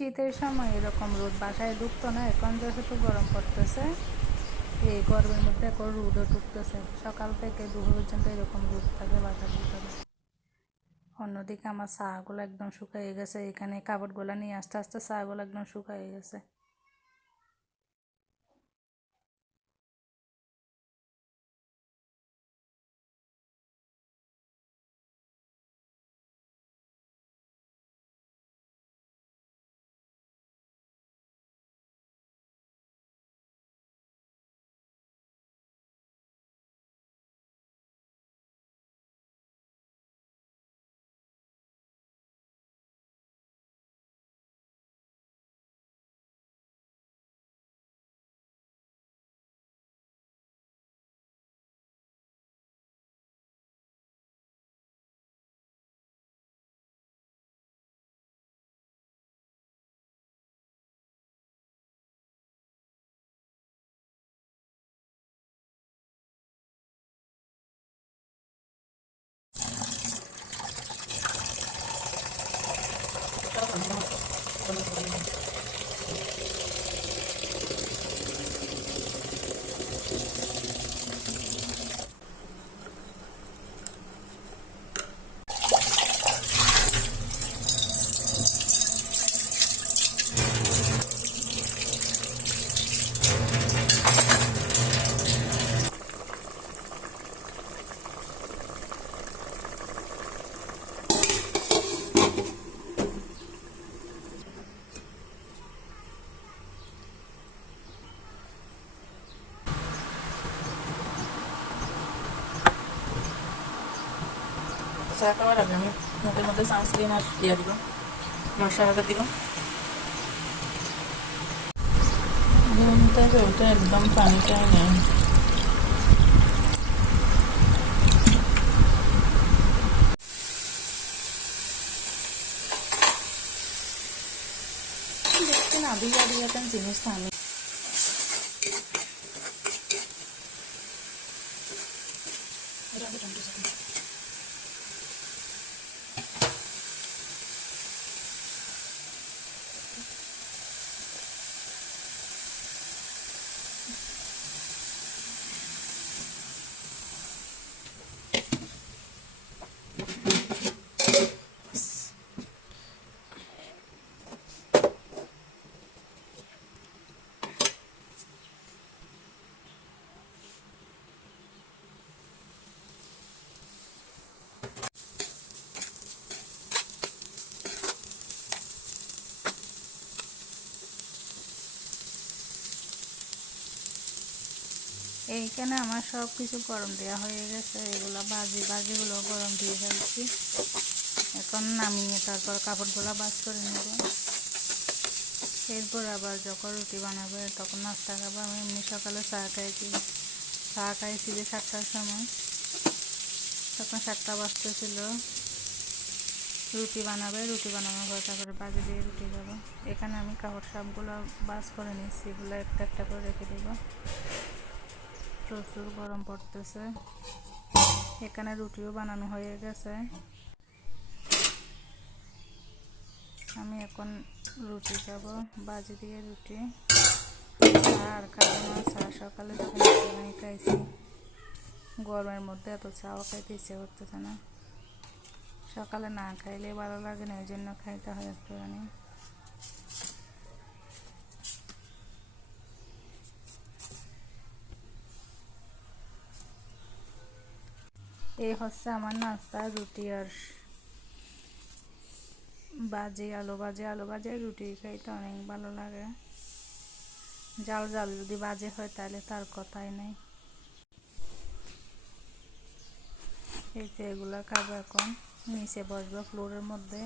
শীতের সময় এরকম রোদ বাসায় ঢুকতো না, এখন যেহেতু গরম পড়তেছে, এই গরমের মধ্যে এখন রোদও ঢুকতেছে সকাল থেকে দুপুর পর্যন্ত এরকম রোদ থাকে বাসার ভিতরে। অন্যদিকে আমার চাগুলো একদম শুকিয়ে গেছে, এখানে কাপড়গুলো নিয়ে আস্তে আস্তে চাগুলো একদম শুকিয়ে গেছে। estaba cambiando. চা খাওয়ার আগে আমি মুখের মধ্যে সানস্ক্রিন আর ইয়ে দিব মশলা দিব ঘুম থেকে উঠে একদম পানি চাই নেই দেখতে না বিয়া বিয়া কেন জিনিস আমি এইখানে আমার সব কিছু গরম দেওয়া হয়ে গেছে। এগুলো বাজি, বাজিগুলো গরম দিয়ে ফেলছি। এখন নামিয়ে তারপর কাপড়গুলো বাজ করে নেব। এরপর আবার যখন রুটি বানাবে, তখন নাস্তা খাব। আমি এমনি সকালে চা খাইছি। চা খাইছি যে সাতটার সময়। তখন সাতটা বাজতে ছিল রুটি বানাবে, রুটি বানানোর পর তারপরে বাজি দিয়ে রুটি খাব। এখানে আমি কাপড় সবগুলো বাস করে নিচ্ছি এগুলো একটা একটা করে রেখে দেবো। প্রচুর গরম পড়তেছে। এখানে রুটিও বানানো হয়ে গেছে। আমি এখন রুটি খাব, বাজি দিয়ে রুটি। আর খাব না, চা সকালে যখন একটুখানি খাইছি, গরমের মধ্যে এত চাও খাইতে ইচ্ছে করতেছে না। সকালে না খাইলে ভালো লাগে না, ওই জন্য খাইতে হয় একটুখানি। এই হচ্ছে আমার নাস্তা, রুটি আর বাজে আলু বাজে। আলু বাজে, রুটি খাইতে অনেক ভালো লাগে। জাল জাল যদি বাজে হয় তাহলে তার কথাই নেই। এই যে এগুলো খাব এখন। নিচে বসবো ফ্লোরের মধ্যে।